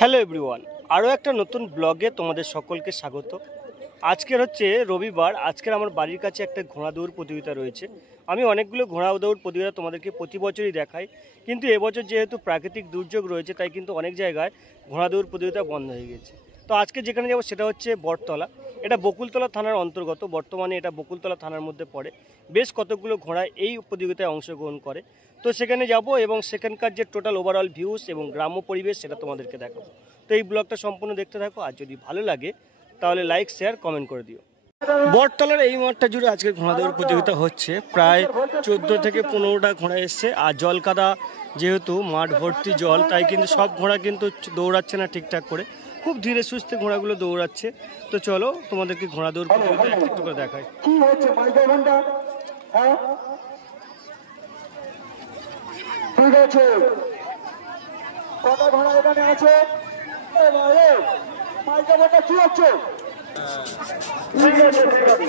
Hello everyone, আরও একটা নতুন ব্লগে তোমাদের সকলকে স্বাগত। আজকের হচ্ছে রবিবার। আজকের আমার বাড়ির কাছে একটা ঘোড়া দৌড় প্রতিযোগিতা রয়েছে। আমি অনেকগুলো ঘোড়া দৌড় প্রতিযোগিতা তোমাদেরকে প্রতি বছরই দেখাই, কিন্তু এবছর যেহেতু প্রাকৃতিক দুর্যোগ রয়েছে তাই কিন্তু অনেক জায়গায় ঘোড়া দৌড় প্রতিযোগিতা বন্ধ হয়ে গেছে। তো আজকে যেখানে যাবো সেটা হচ্ছে বটতলা। এটা বকুলতলা থানার অন্তর্গত, বর্তমানে এটা বকুলতলা থানার মধ্যে পড়ে। বেশ কতগুলো ঘোড়া এই প্রতিযোগিতায় অংশগ্রহণ করে। তো সেখানে যাব এবং সেখানকার যে টোটাল ওভারঅল ভিউস এবং গ্রাম্য পরিবেশ সেটা তোমাদেরকে দেখাবো। তো এই ব্লগটা সম্পূর্ণ দেখতে থাকো, আর যদি ভালো লাগে তাহলে লাইক শেয়ার কমেন্ট করে দিও। বটতলার এই মাঠটা জুড়ে আজকে ঘোড়া দৌড় প্রতিযোগিতা হচ্ছে। প্রায় 14 থেকে 15টা ঘোড়া এসছে। আর জল কাদা, যেহেতু মাঠ ভর্তি জল, তাই কিন্তু সব ঘোড়া কিন্তু দৌড়াচ্ছে না ঠিকঠাক করে, খুব ধীরে সুস্থে ঘোড়াগুলো দৌড়াচ্ছে। তো চলো তোমাদেরকে ঘোড়া দৌড় প্রতিযোগিতা একটু করে দেখাই। কি হচ্ছে মাইক্রোফোনটা? হ্যাঁ ঠিক আছে, কটা ঘোড়া এখানে আছে? মাইক্রোফোনটা কি হচ্ছে? ঠিক আছে ঠিক আছে।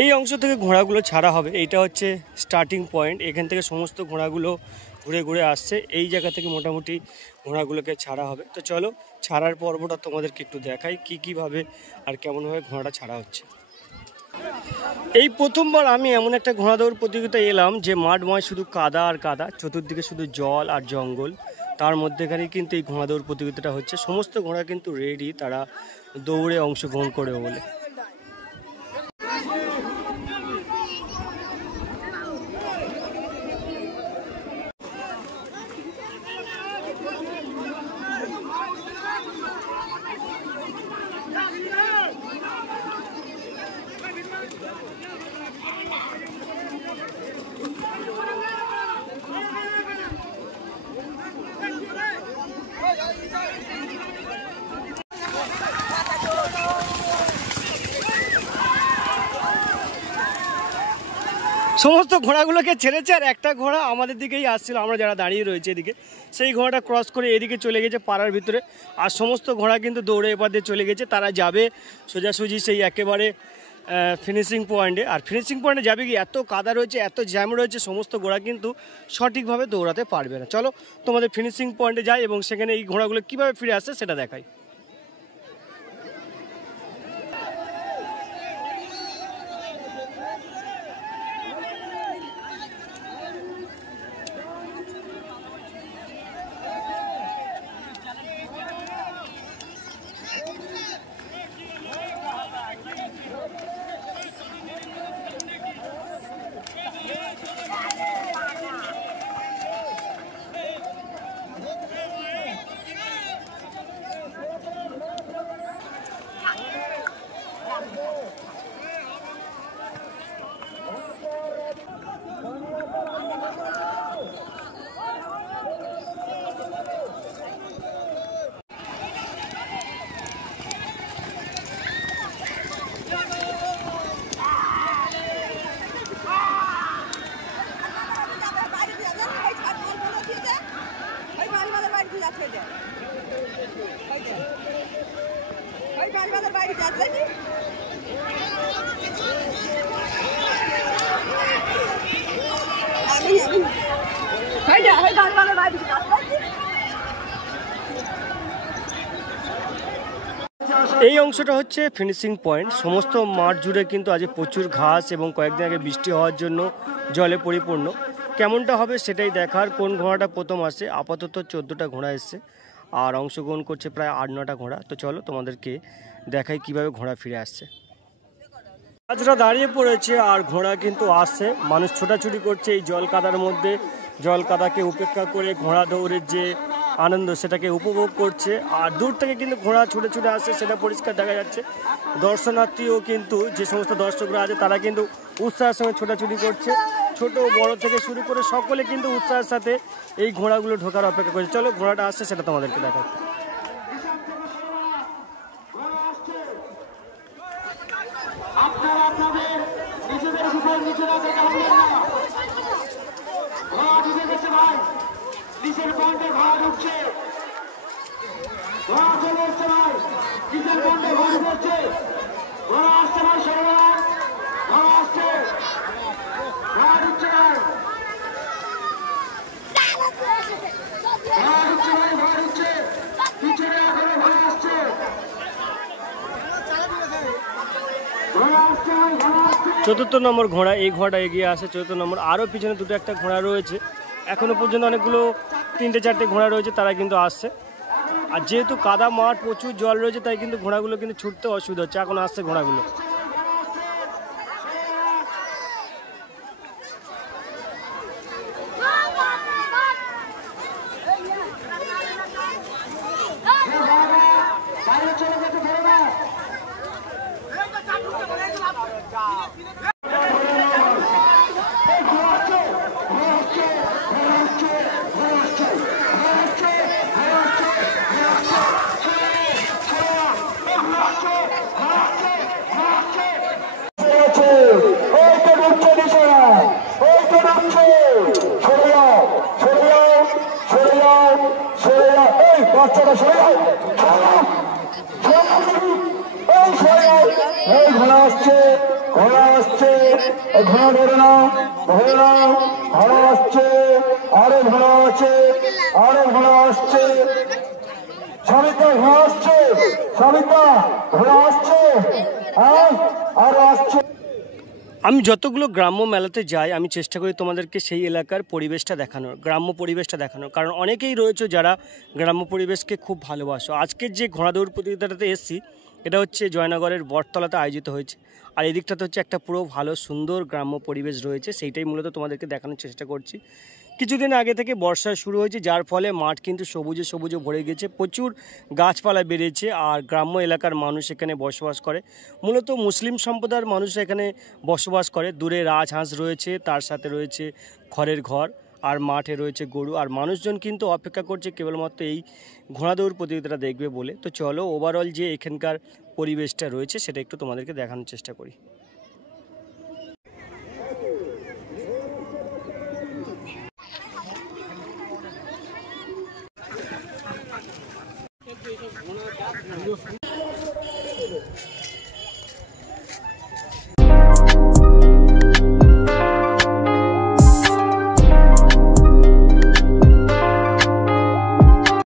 এই অংশ থেকে ঘোড়াগুলো ছাড়া হবে। এইটা হচ্ছে স্টার্টিং পয়েন্ট। এখান থেকে সমস্ত ঘোড়াগুলো ঘুরে ঘুরে আসছে। এই জায়গা থেকে মোটামুটি ঘোড়াগুলোকে ছাড়া হবে। তো চলো ছাড়ার পর্বটা তোমাদেরকে একটু দেখাই কীভাবে আর কেমনভাবে ঘোড়াটা ছাড়া হচ্ছে। এই প্রথমবার আমি এমন একটা ঘোড়া দৌড় প্রতিযোগিতায় এলাম যে মাঠময় শুধু কাদা আর কাদা, চতুর্দিকে শুধু জল আর জঙ্গল, তার মধ্যেখানেই কিন্তু এই ঘোড়া দৌড় প্রতিযোগিতাটা হচ্ছে। সমস্ত ঘোড়া কিন্তু রেডি, তারা দৌড়ে অংশগ্রহণ করবে বলে। সমস্ত ঘোড়াগুলোকে ছেড়েছে, আর একটা ঘোড়া আমাদের দিকেই আসছিল, আমরা যারা দাঁড়িয়ে রয়েছে এদিকে, সেই ঘোড়াটা ক্রস করে এদিকে চলে গেছে পাড়ার ভিতরে। আর সমস্ত ঘোড়া কিন্তু দৌড়ে এপার দিয়ে চলে গেছে। তারা যাবে সোজাসুজি সেই একেবারে ফিনিশিং পয়েন্টে। আর ফিনিশিং পয়েন্টে যাবে কি, এত কাদা রয়েছে, এত জ্যাম রয়েছে, সমস্ত ঘোড়া কিন্তু সঠিকভাবে দৌড়াতে পারবে না। চলো তোমাদের ফিনিশিং পয়েন্টে যাই এবং সেখানে এই ঘোড়াগুলো কীভাবে ফিরে আসছে সেটা দেখাই। এই অংশটা হচ্ছে ফিনিশিং পয়েন্ট। সমস্ত মাঠ জুড়ে কিন্তু আজ প্রচুর ঘাস এবং কয়েকদিন আগে বৃষ্টি হওয়ার জন্য জলে পরিপূর্ণ। কেমনটা হবে সেটাই দেখার। কোন ঘোড়াটা প্রথম আসে। আপাতত 14টা ঘোড়া এসছে আর অংশগ্রহণ করছে প্রায় 8-9টা ঘোড়া। তো চলো তোমাদেরকে দেখাই কিভাবে ঘোড়া ফিরে আসছে। আজরা দাঁড়িয়ে পড়েছে আর ঘোড়া কিন্তু আসছে। মানুষ ছোটাছুটি করছে এই জল কাদার মধ্যে। জল কাদাকে উপেক্ষা করে ঘোড়া দৌড়ের যে আনন্দ সেটাকে উপভোগ করছে। আর দূর থেকে কিন্তু ঘোড়া ছুটে ছুটে আসছে, সেটা পরিষ্কার দেখা যাচ্ছে। দর্শনার্থীও কিন্তু, যে সমস্ত দর্শকরা আছে তারা কিন্তু উৎসাহের সঙ্গে ছোটাছুটি করছে। ছোট বড় থেকে শুরু করে সকলে কিন্তু উৎসাহের সাথে এই ঘোড়াগুলো ঢোকার অপেক্ষা করছে। চলো ঘোড়াটা আসছে সেটা তোমাদেরকে দেখাই। আপনারা আপনাদের নিজেদের উপর নিজেরা দেখা হবে না। ঘোড়া ঢুকে গেছে ভাই, নিচের পয়েন্টে ঘোড়া ঢুকছে। ঘোড়া চলে এসছে ভাই, কিসের কণ্ঠে ঘোড়া করছে, ঘোড়া আসছে ভাই, সরকার ঘোড়া আসছে, ঘোড়া দিচ্ছে ভাই, ঘোড়া দিচ্ছে ভাই, ঘোড়া দিচ্ছে, পিছনে এখনো ঘোড়া আসছে, ঘোড়া আসছে ভাই, ঘোড়া আসছে। চতুর্থ নম্বর ঘোড়া, এই ঘোড়াটা এগিয়ে আসে। চতুর্থ নম্বর, আরও পিছনে দুটো একটা ঘোড়া রয়েছে। এখনো পর্যন্ত অনেকগুলো 3-4টে ঘোড়া রয়েছে, তারা কিন্তু আসছে। আর যেহেতু কাদা মাঠ, প্রচুর জল রয়েছে, তাই কিন্তু ঘোড়াগুলো কিন্তু ছুটতে অসুবিধা হচ্ছে। এখন আসছে ঘোড়াগুলো। বাইরে চলে যেতে পারে না, বাচ্চাটা সরে যাও, এই ঘোড়া আসছে, ঘোড়া আসছে, ঘোড়া ধরে নাও, ধরে নাও, ঘোড়া আসছে, আরো ঘোড়া আছে, আরো ঘোড়া আসছে, সবিতা ঘোড়া আসছে, সবিতা ঘোড়া আসছে, আরো আসছে। আমি যতগুলো গ্রাম্য মেলাতে যাই, আমি চেষ্টা করি তোমাদেরকে সেই এলাকার পরিবেশটা দেখানোর, গ্রাম্য পরিবেশটা দেখানোর। কারণ অনেকেই রয়েছে যারা গ্রাম্য পরিবেশকে খুব ভালোবাসো। আজকের যে ঘোড়া দৌড় প্রতিযোগিতাটাতে এসেছি, এটা হচ্ছে জয়নগরের বটতলাতে আয়োজিত হয়েছে। আর এই দিকটাতে হচ্ছে একটা পুরো ভালো সুন্দর গ্রাম্য পরিবেশ রয়েছে, সেইটাই মূলত তোমাদেরকে দেখানোর চেষ্টা করছি। কিছুদিন আগে থেকে বর্ষা শুরু হয়েছে, যার ফলে মাঠ কিন্তু সবুজে সবুজে ভরে গেছে, প্রচুর গাছপালা বেড়েছে। আর গ্রাম্য এলাকার মানুষ এখানে বসবাস করে, মূলত মুসলিম সম্প্রদায়ের মানুষরা এখানে বসবাস করে। দূরে রাজহাঁস রয়েছে, তার সাথে রয়েছে খড়ের ঘর, আর মাঠে রয়েছে গরু। আর মানুষজন কিন্তু অপেক্ষা করছে কেবলমাত্র এই ঘোড়া দৌড় প্রতিযোগিতাটা দেখবে বলে। তো চলো, ওভারঅল যে এখানকার পরিবেশটা রয়েছে সেটা একটু তোমাদেরকে দেখানোর চেষ্টা করি।